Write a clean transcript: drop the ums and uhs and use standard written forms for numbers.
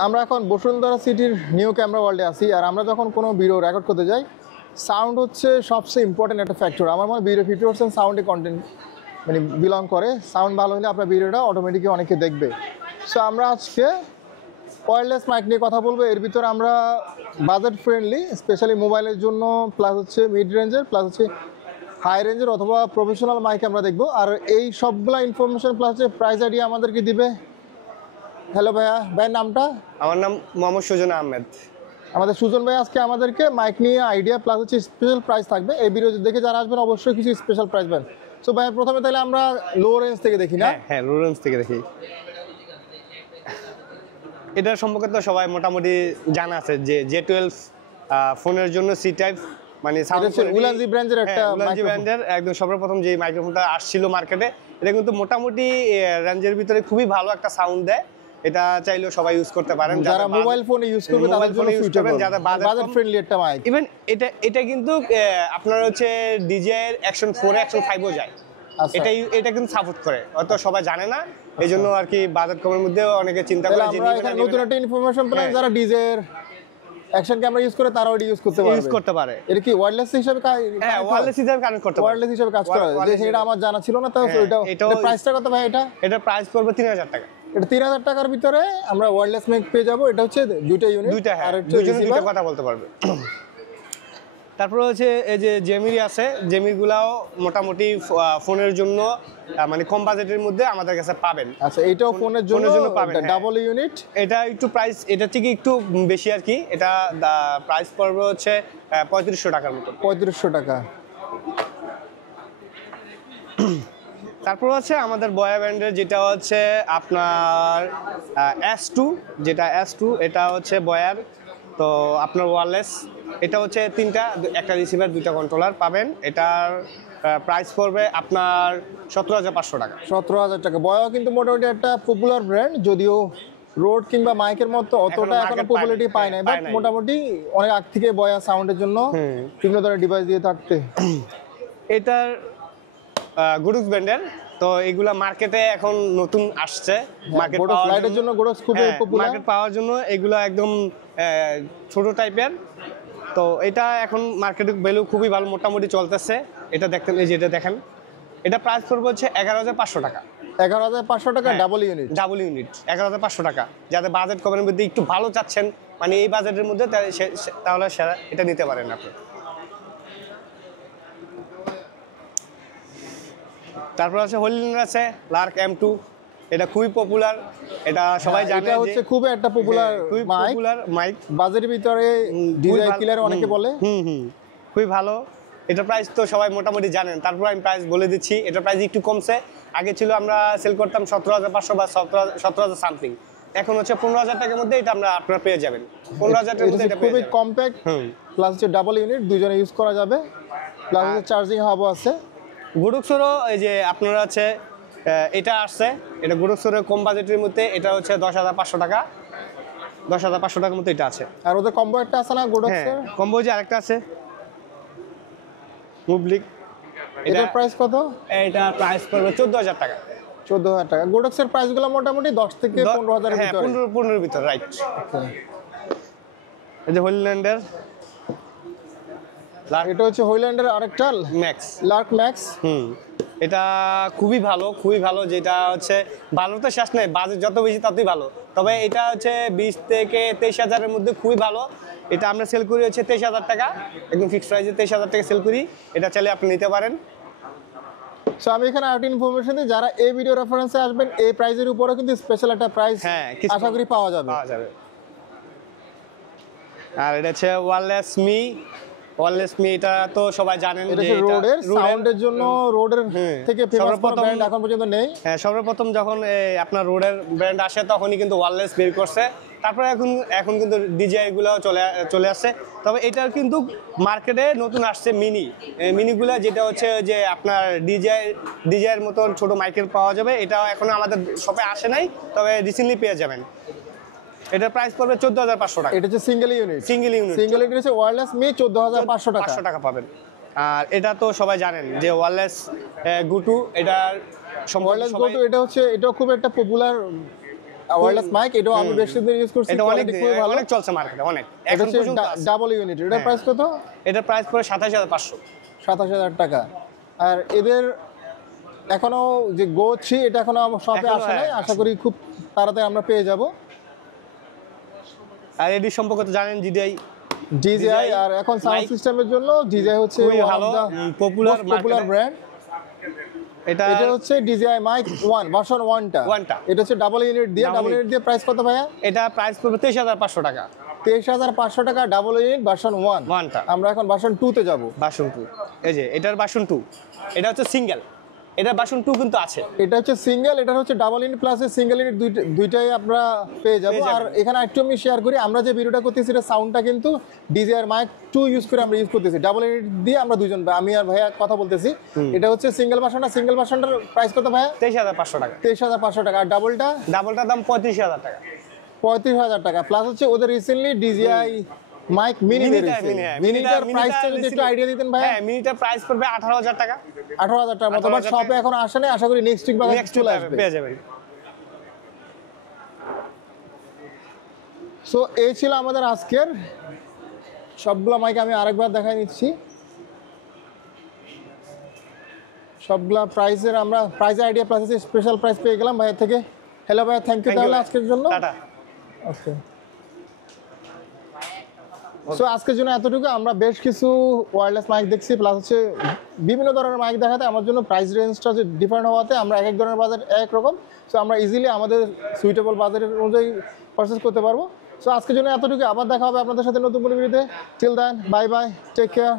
আমরা এখন বসুন্ধরা সিটির নিউ ক্যামেরা ওয়ার্ল্ডে আছি, আর আমরা যখন কোনো ভিডিও রেকর্ড করতে যাই, সাউন্ড হচ্ছে সবচেয়ে ইম্পর্টেন্ট একটা ফ্যাক্টর। আমার মনে হয় ভিডিও 50% সাউন্ডে কন্টেন্ট মানে বিলং করে। সাউন্ড ভালো হলে আপনার ভিডিওটা অটোমেটিকলি অনেকে দেখবে। সো আমরা আজকে ওয়্যারলেস মাইক নিয়ে কথা বলবো। এর ভিতরে আমরা বাজেট ফ্রেন্ডলি, স্পেশালি মোবাইলের জন্য, প্লাস হচ্ছে মিড রেঞ্জের, প্লাস হচ্ছে হাই রেঞ্জের অথবা প্রফেশনাল মাইক আমরা দেখবো। আর এই সবগুলা ইনফরমেশন প্লাস হচ্ছে প্রাইস আইডিয়া আমাদেরকে দিবে। হ্যালো ভাইয়া, ভাইয়ের নামটা? আমার নাম মোহাম্মদ সুজন আহমেদ। আমাদের সুজন ভাই আজকে আমাদেরকে মাইক নিয়ে আইডিয়া প্লাস হচ্ছে স্পেশাল প্রাইস থাকবে। এই ভিডিও দেখে যারা আসবেন অবশ্যই কিছু স্পেশাল প্রাইস পাবেন। সো ভাই প্রথমে তাহলে আমরা লো রেঞ্জ থেকে দেখি না? হ্যাঁ, লো রেঞ্জ থেকে দেখি। এটার সম্পর্কে তো সবাই মোটামুটি জানা আছে যে J12 ফোনের জন্য সি টাইপ, মানে উলানজি ব্র্যান্ডের একটা উলানজি ব্র্যান্ডের একদম সর্বপ্রথম যে মাইক্রোফোনটা আসছিল মার্কেটে, এটা কিন্তু মোটামুটি রেঞ্জের ভিতরে খুবই ভালো একটা সাউন্ড দেয়। এটা চাইলেও সবাই ইউজ করতে পারেন, যারা মোবাইল ফোনে ইউজ করবে তাদের জন্য সুইটেবল, যারা বাজেট ফ্রেন্ডলি একটা মাইক। ইভেন এটা কিন্তু আপনার হচ্ছে DJI এর অ্যাকশন 4 অ্যাকশন 5 ও যায়। এটা কিন্তু সাপোর্ট করে, হয়তো সবাই জানে না, এইজন্য আর কি বাজেট কমের মধ্যে অনেকে চিন্তা করে যে আমরা এখানে নতুন একটা ইনফরমেশন পেলাম, যারা DJI এর অ্যাকশন ক্যামেরা ইউজ করে তারাও এটা ইউজ করতে পারে। এটা কি ওয়্যারলেস হিসেবে হ্যাঁ, ওয়্যারলেস হিসেবে কানেক্ট করতে পারে, ওয়্যারলেস হিসেবে কাজ করে, যে সেটা আমার জানা ছিল না। তাও এটা প্রাইসটা কত ভাই? এটা প্রাইস পড়বে 3000 টাকা। এটা 3000 টাকার ভিতরে আমরা ওয়্যারলেস মাইক পেয়ে যাব। এটা হচ্ছে দুইটা ইউনিট, আর দুইটা কথা বলতে পারবে। তারপরে হচ্ছে এই যে জেমিরি আছে, জেমিরগুলাও মোটামুটি ফোনের জন্য মানে কম বাজেটের মধ্যে আমাদের কাছে পাবেন। আচ্ছা, এটাও ফোনের জন্য পাবেন, ডাবল ইউনিট। এটা একটু প্রাইস এটা থেকে একটু বেশি আর কি। এটা প্রাইস পড়বে হচ্ছে 3500 টাকার মতো। 3500 টাকা। তারপর হচ্ছে আমাদের বয়া ব্র্যান্ডের যেটা হচ্ছে আপনার S2, যেটা S2 এটা হচ্ছে বয়ার, তো আপনার ওয়্যারলেস। এটা হচ্ছে একটা রিসিভার, দুইটা কন্ট্রোলার পাবেন। এটার প্রাইস পড়বে আপনার 17500 টাকা। 17000 টাকা। বয়া কিন্তু মোটামুটি একটা পপুলার ব্র্যান্ড, যদিও রোড কিংবা মাইকের মতো অতটা এখনো পপুলারিটি পায় না, বাট মোটামুটি অনেক আগ থেকে বয়া সাউন্ডের জন্য বিভিন্ন ধরনের ডিভাইস দিয়ে থাকতে। এটার গুডুক্স ব্র্যান্ডের, তো এগুলা মার্কেটে এখন নতুন আসছে। লাইটের জন্য গুডুক্স খুবই পপুলার, মার্কেট পাওয়ার জন্য এগুলা একদম ছোট টাইপের। তো এটা এখন মার্কেটে ভ্যালু খুবই ভালো, মোটামুটি চলতেছে। এটা দেখতেন, এই যে এটা দেখেন, এটা প্রাইস পড়বে হচ্ছে 11500 টাকা। 11500 টাকা ডাবল ইউনিট। 11500 টাকা। যাদের বাজেট কমের মধ্যে একটু ভালো চাচ্ছেন, মানে এই বাজেটের মধ্যে, তাহলে এটা নিতে পারেন আপনি। তারপর আছে হোলিল্যান্ড আছে লার্ক M2, এটা খুবই পপুলার, এটা সবাই জানে। এটা হচ্ছে খুব একটা পপুলার মাইক, বাজেটের ভিতরে DJI কিলার অনেকে বলে। খুবই ভালো। এটা প্রাইস তো সবাই মোটামুটি জানেন, তারপর আমি প্রাইস বলে দিচ্ছি। এটা প্রাইস একটু কমছে, আগে ছিল আমরা সেল করতাম 17500 বা 17000 সামথিং, এখন হচ্ছে 15000 টাকার মধ্যে এটা আপনারা পেয়ে যাবেন। 15000 টাকার মধ্যে এটা খুবই কম্প্যাক্ট, প্লাস হচ্ছে ডাবল ইউনিট, দুইজনে ইউজ করা যাবে, প্লাস চার্জিং হাবও আছে। গুডুক্সেরও এই যে আপনারা আছে এটা আসছে, এটা গুডুক্সের কম বাজেটের মধ্যে, এটা হচ্ছে 10500 টাকা। 10500 টাকার মধ্যে এটা আছে। আর ওদের কম্বো একটা আছে না গুডুক্সের? কম্বো যে আরেকটা আছে মুভলিক, এটার প্রাইস কত? এটা প্রাইস পড়বে 14000 টাকা। 14000 টাকা। গুডুক্সের প্রাইসগুলো মোটামুটি 10 থেকে 15000 এর ভিতরে। 15 এর ভিতর, রাইট। এই যে হোলিল্যান্ডের এটা হচ্ছে হোলিল্যান্ডের আরেকটা ম্যাক্স, লার্ক ম্যাক্স। এটা খুবই ভালো, যেটা হচ্ছে ভালো তো শেষ নেই, বাজেট যত বেশি ততই ভালো। তবে এটা হচ্ছে 20 থেকে 23000 এর মধ্যে খুবই ভালো। এটা আমরা সেল করি হচ্ছে 23000 টাকা, একদম ফিক্সড প্রাইসে 23000 টাকা সেল করি। এটা চাইলে আপনি নিতে পারেন। সো আমি এখানে আরেকটা ইনফরমেশন দিই, যারা এই ভিডিও রেফারেন্সে আসবেন এই প্রাইসের উপরে কিন্তু স্পেশাল একটা প্রাইস আশা করি পাওয়া যাবে। আর এটা হচ্ছে ওয়্যারলেস মি, এটা তো সবাই জানেন যে এটা রোডের সাউন্ডের জন্য, রোডের থেকে ফেমাস ব্র্যান্ড এখন পর্যন্ত নেই। হ্যাঁ, সর্বপ্রথম যখন আপনার রোডের ব্র্যান্ড আসে তখনই কিন্তু ওয়্যারলেস বের করছে। তারপরে এখন কিন্তু DJI গুলো চলে আসছে। তবে এটার কিন্তু মার্কেটে নতুন আসছে মিনিগুলো, যেটা হচ্ছে যে আপনার DJI এর মতন ছোট মাইকেল পাওয়া যাবে। এটা এখন আমাদের শপে আসে নাই, তবে রিসেন্টলি পেয়ে যাবেন। এটা প্রাইস পড়বে 14500 টাকা। এটা হচ্ছে সিঙ্গেল ইউনিট হচ্ছে ওয়্যারলেস মি 14500 টাকা পাবেন। আর এটা তো সবাই জানেন যে ওয়্যারলেস GoTo, এটা ওয়্যারলেস GoTo, এটা হচ্ছে, এটা খুব একটা পপুলার ওয়্যারলেস মাইক, এটাও আমি বেশ দিন ইউজ করছি, এটা অনেক quality খুবই ভালো। অনেক চলছে মার্কেটে, অনেক এটা এখন হচ্ছে পর্যন্ত আছে। ডাবল ইউনিট, এটার প্রাইস কত? এটার প্রাইস পড়ে 27500। 27,000 টাকা। আর এদের এখনো যে গো 3 এটা এখনো শপে এখনো, আসে নাই, হ্যাঁ, আশা করি খুব তাড়াতাড়ি আমরা পেয়ে যাব। আর এডি সম্পর্কে তো জানেন, জিডিআই DJI আর এখন সাউন্ড mic সিস্টেমের জন্য DJI হচ্ছে খুবই ভালো, পপুলার পপুলার ব্র্যান্ড। এটা এটা হচ্ছে DJI mic 1 ভার্সন 1টা। এটা হচ্ছে ডাবল ইউনিট দিয়ে, ডাবল ইউনিট দিয়ে প্রাইস কত ভাইয়া? এটা প্রাইস পড়বে 23500 টাকা। 23,500 টাকা ডাবল ইউনিট ভার্সন 1। 1টা আমরা এখন ভার্সন 2 তে যাব। ভার্সন 2, এই যে এটার ভার্সন 2, এটা হচ্ছে সিঙ্গেল, এটার ভার্সন 2 কিন্তু আছে। এটা হচ্ছে সিঙ্গেল, এটা হচ্ছে double unit plus single unit, দুইটাই আমরা পেয়ে যাব। পেয়ে যাবেন। আর এখানে একটু আমি শেয়ার করি, আমরা যে ভিডিওটা করতেছি এটা সাউন্ডটা কিন্তু DJI mic 2 ইউজ করে আমরা ইউজ করতেছি, ডাবল ইউনিট দিয়ে আমরা দুইজন, আমি আর ভাইয়া কথা বলতেছি। এটা হচ্ছে সিঙ্গেল ভার্সনটা, সিঙ্গেল ভার্সনটার প্রাইস কত ভাইয়া? 23500 টাকা। 23,500 টাকা। আর ডাবলটা ডাবলটার দাম 35000 টাকা। 35,000 টাকা। প্লাস হচ্ছে ওদের রিসেন্টলি DJI mic mini বেরিয়েছে, মিনিটার প্রাইসটা যদি একটু আইডিয়া দিতেন ভাইয়া। হ্যাঁ, মিনিটার প্রাইস পড়বে 18000 টাকা। 18,000 টাকার মতো, বাট 18,000 শপে এখন আসে নাই, আশা করি নেক্সট উইক বা নেক্সট চলে আসবে। পেয়ে যাবেন। সো এই ছিল আমাদের আজকের সবগুলো মাইক। আমি আরেকবার দেখাই নিচ্ছি সবগুলা প্রাইসের, আমরা প্রাইসের আইডিয়া প্লাস স্পেশাল প্রাইস পেয়ে গেলাম ভাইয়ের থেকে। হ্যালো ভাইয়া, থ্যাংক ইউ তাহলে আজকের জন্য। টাটা। ওকে, সো আজকের জন্য এতটুকু। আমরা বেশ কিছু ওয়্যারলেস মাইক দেখছি, প্লাস হচ্ছে বিভিন্ন ধরনের মাইক দেখাতে আমার জন্য প্রাইস রেঞ্জটা যে ডিফারেন্ট হওয়াতে আমরা এক ধরনের বাজার এক রকম, সো আমরা ইজিলি আমাদের সুইটেবল বাজারের অনুযায়ী পারচেস করতে পারবো। সো আজকের জন্য এতটুকু, আবার দেখা হবে আপনাদের সাথে নতুন কোনো ভিডিওতে। Till then, bye bye, take care.